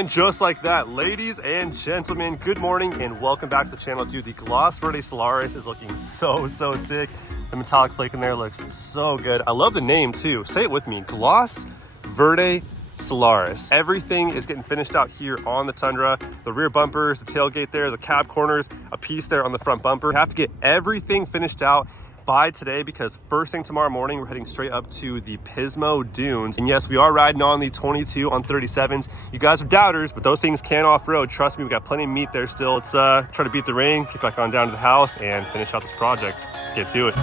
And just like that, ladies and gentlemen, good morning and welcome back to the channel. Dude, the Gloss Verde Solaris is looking so sick. The metallic flake in there looks so good. I love the name too. Say it with me, Gloss Verde Solaris. Everything is getting finished out here on the Tundra. The rear bumpers, the tailgate there, the cab corners, a piece there on the front bumper. We have to get everything finished out by today because first thing tomorrow morning we're heading straight up to the Pismo dunes. And yes, we are riding on the 22 on 37s. You guys are doubters, but those things can off-road. Trust me, we got plenty of meat there still. Let's try to beat the rain, get back on down to the house and finish out this project. Let's get to it.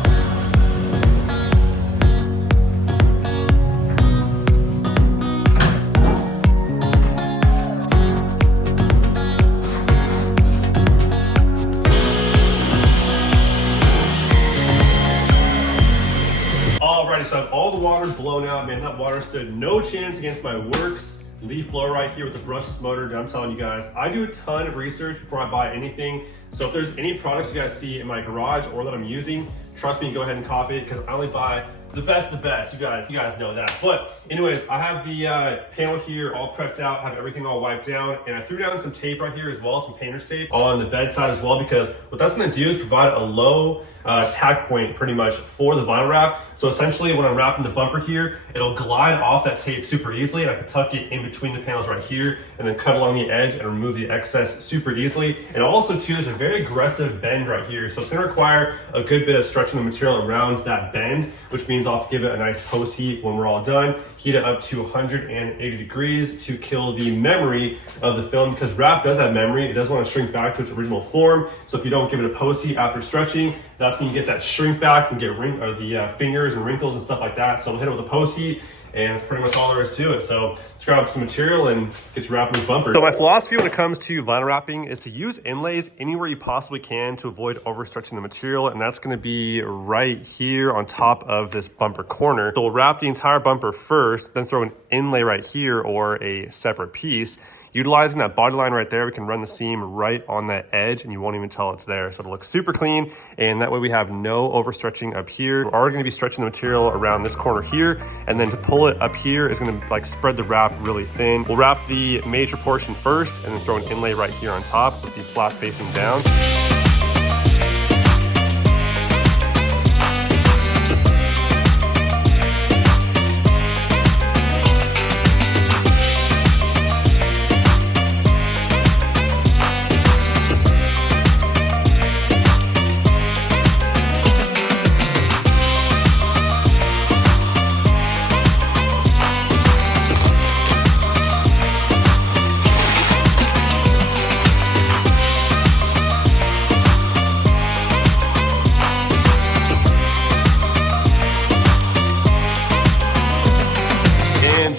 So I have all the water blown out, man. That water stood no chance against my Works leaf blower right here with the brushless motor. And I'm telling you guys, I do a ton of research before I buy anything. So if there's any products you guys see in my garage or that I'm using, trust me, go ahead and copy it because I only buy the best. You guys know that. But anyways, I have the panel here all prepped out, have everything all wiped down, and I threw down some tape right here as well, some painter's tape on the bedside as well, because what that's gonna do is provide a low tack point pretty much for the vinyl wrap. So essentially when I'm wrapping the bumper here, it'll glide off that tape super easily, and I can tuck it in between the panels right here and then cut along the edge and remove the excess super easily. And also too, there's a very aggressive bend right here. So it's gonna require a good bit of stretching the material around that bend, which means I'll have to give it a nice post heat when we're all done. Heat it up to 180 degrees to kill the memory of the film, because wrap does have memory. It does want to shrink back to its original form. So if you don't give it a post heat after stretching, that's when you get that shrink back and get the fingers and wrinkles and stuff like that. So we'll hit it with a post heat, and that's pretty much all there is to it. So let's grab some material and get to wrapping this bumper. So my philosophy when it comes to vinyl wrapping is to use inlays anywhere you possibly can to avoid overstretching the material, and that's gonna be right here on top of this bumper corner. So we'll wrap the entire bumper first, then throw an inlay right here or a separate piece. Utilizing that body line right there, we can run the seam right on that edge and you won't even tell it's there. So it'll look super clean, and that way we have no overstretching up here. We're already gonna be stretching the material around this corner here, and then to pull it up here is gonna like spread the wrap really thin. We'll wrap the major portion first and then throw an inlay right here on top with the flap facing down.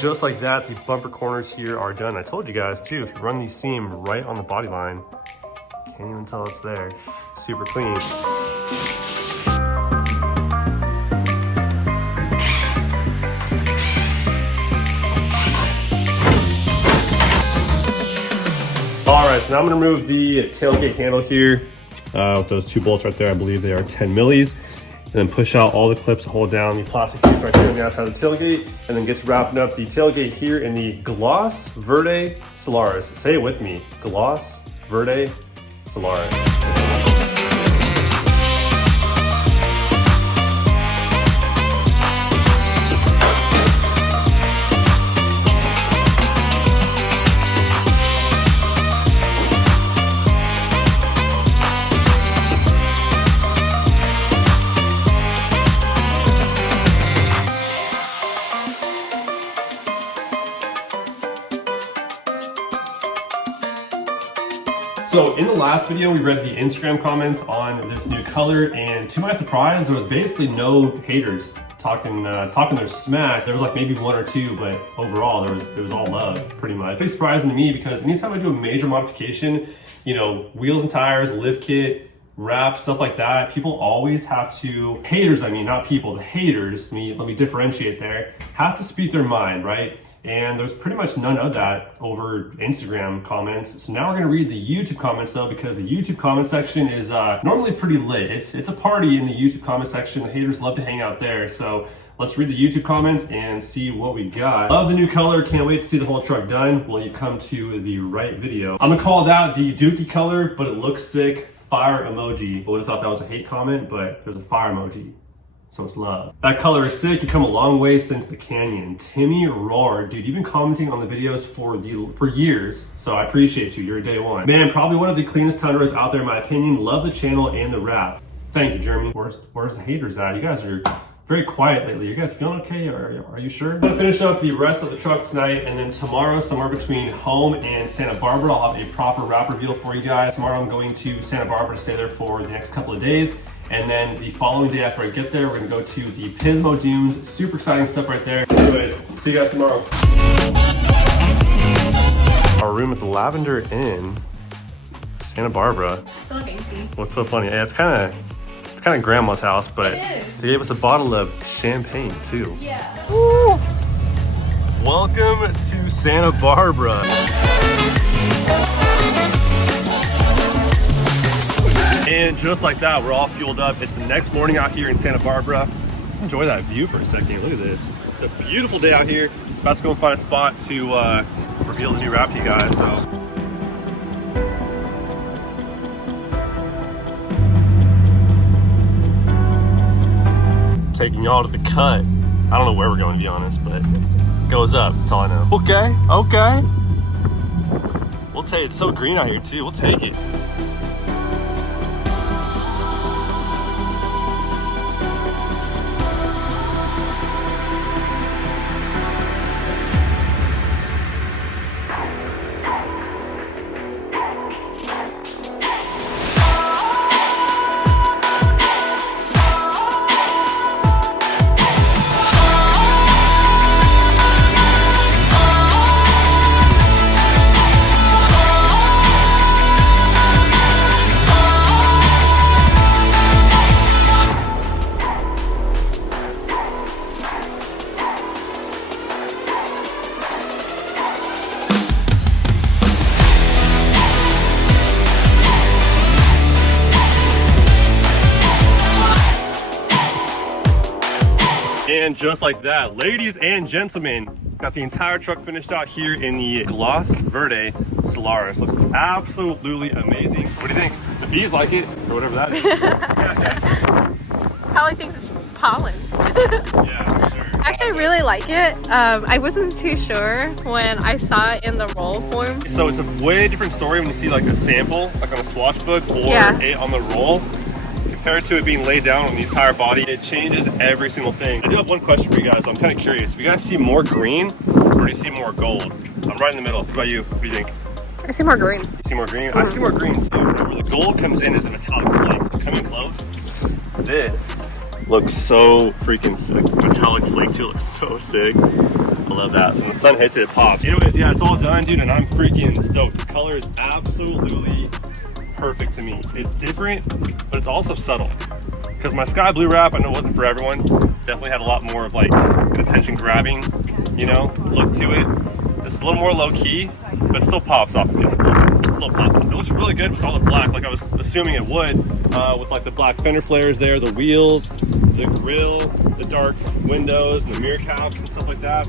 Just like that, the bumper corners here are done. I told you guys too, if you run these seam right on the body line, can't even tell it's there. Super clean. All right, so now I'm gonna remove the tailgate handle here with those two bolts right there. I believe they are 10 millis. And then push out all the clips to hold down the plastic piece right there on the outside of the tailgate, and then gets wrapping up the tailgate here in the Gloss Verde Solaris. Say it with me, Gloss Verde Solaris. So in the last video, we read the Instagram comments on this new color, and to my surprise, there was basically no haters talking their smack. There was like maybe one or two, but overall it was all love pretty much. Pretty surprising to me because anytime I do a major modification, you know, wheels and tires, lift kit, wrap, stuff like that, people always have to, haters, I mean, not people, the haters, let me differentiate there, have to speak their mind, right? And there's pretty much none of that over Instagram comments. So now we're gonna read the YouTube comments though, because the YouTube comment section is normally pretty lit. It's a party in the YouTube comment section. The haters love to hang out there. So let's read the YouTube comments and see what we got. Love the new color. Can't wait to see the whole truck done. Well, you've come to the right video. I'm gonna call that the Dookie color, but it looks sick. Fire emoji. I would have thought that was a hate comment, but there's a fire emoji. So it's love. That color is sick. You come a long way since the Canyon. Timmy Roar, dude, you've been commenting on the videos for years, so I appreciate you. You're a day one. Man, probably one of the cleanest Tundras out there in my opinion. Love the channel and the wrap. Thank you, Jeremy. Where's the haters at? You guys are very quiet lately. You guys feeling okay? Are you sure? I'm gonna finish up the rest of the truck tonight, and then tomorrow, somewhere between home and Santa Barbara, I'll have a proper wrap reveal for you guys. Tomorrow I'm going to Santa Barbara to stay there for the next couple of days. And then the following day after I get there, we're gonna go to the Pismo Dunes. Super exciting stuff right there. Anyways, see you guys tomorrow. Our room at the Lavender Inn, Santa Barbara. So fancy. What's so funny? Yeah, it's kind of grandma's house, but they gave us a bottle of champagne too. Yeah. Woo! Welcome to Santa Barbara. And just like that, we're all fueled up. It's the next morning out here in Santa Barbara. Just enjoy that view for a second. Look at this. It's a beautiful day out here. About to go and find a spot to reveal the new wrap to you guys. So. Taking y'all to the cut. I don't know where we're going, to be honest, but it goes up. That's all I know. Okay. We'll take it. It's so green out here too. We'll take it. And just like that, ladies and gentlemen, got the entire truck finished out here in the Gloss Verde Solaris. Looks absolutely amazing. What do you think? The bees like it, or whatever that is. Probably thinks it's pollen. Yeah, sure. Actually, I really like it. I wasn't too sure when I saw it in the roll form. So it's a way different story when you see like a sample, like on a swatch book, or it on the roll. Compared to it being laid down on the entire body, it changes every single thing. I do have one question for you guys. So I'm kind of curious. Do you guys see more green or do you see more gold? I'm right in the middle. What about you? What do you think? I see more green. You see more green? I see more green too. Where the gold comes in is the metallic flake. So coming close, this looks so freaking sick. Metallic flake too looks so sick. I love that. So when the sun hits it, it pops. Anyways, yeah, it's all done, dude, and I'm freaking stoked. The color is absolutely perfect to me. It's different, but it's also subtle. Because my sky blue wrap, I know it wasn't for everyone. Definitely had a lot more of like an attention grabbing, you know, look to it. This is a little more low key, but it still pops off. A little pop. It looks really good with all the black, like I was assuming it would, with like the black fender flares there, the wheels, the grille, the dark windows, and the mirror caps and stuff like that.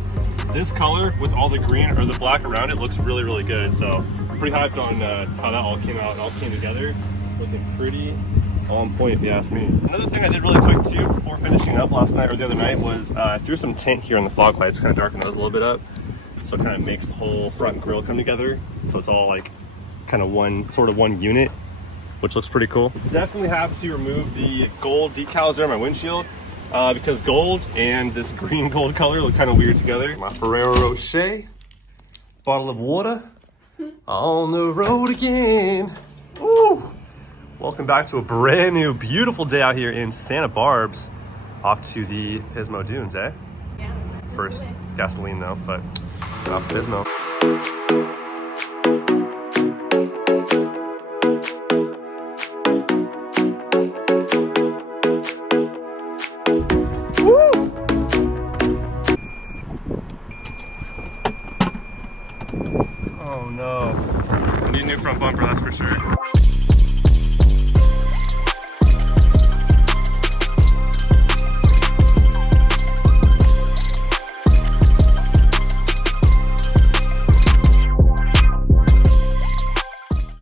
This color with all the green or the black around it looks really, really good. So pretty hyped on how that all came out and all came together. Looking pretty on point if you ask me. Another thing I did really quick too before finishing up last night or the other night was I threw some tint here on the fog lights, kind of darken those a little bit up. So it kind of makes the whole front grille come together. So it's all like kind of one unit, which looks pretty cool. Definitely have to remove the gold decals there on my windshield because gold and this green gold color look kind of weird together. My Ferrero Rocher, bottle of water. On the road again. Woo! Welcome back to a brand new, beautiful day out here in Santa Barb's. Off to the Pismo Dunes, eh? Yeah. First gasoline though, but off to Pismo. Oh no. Need a new front bumper, that's for sure.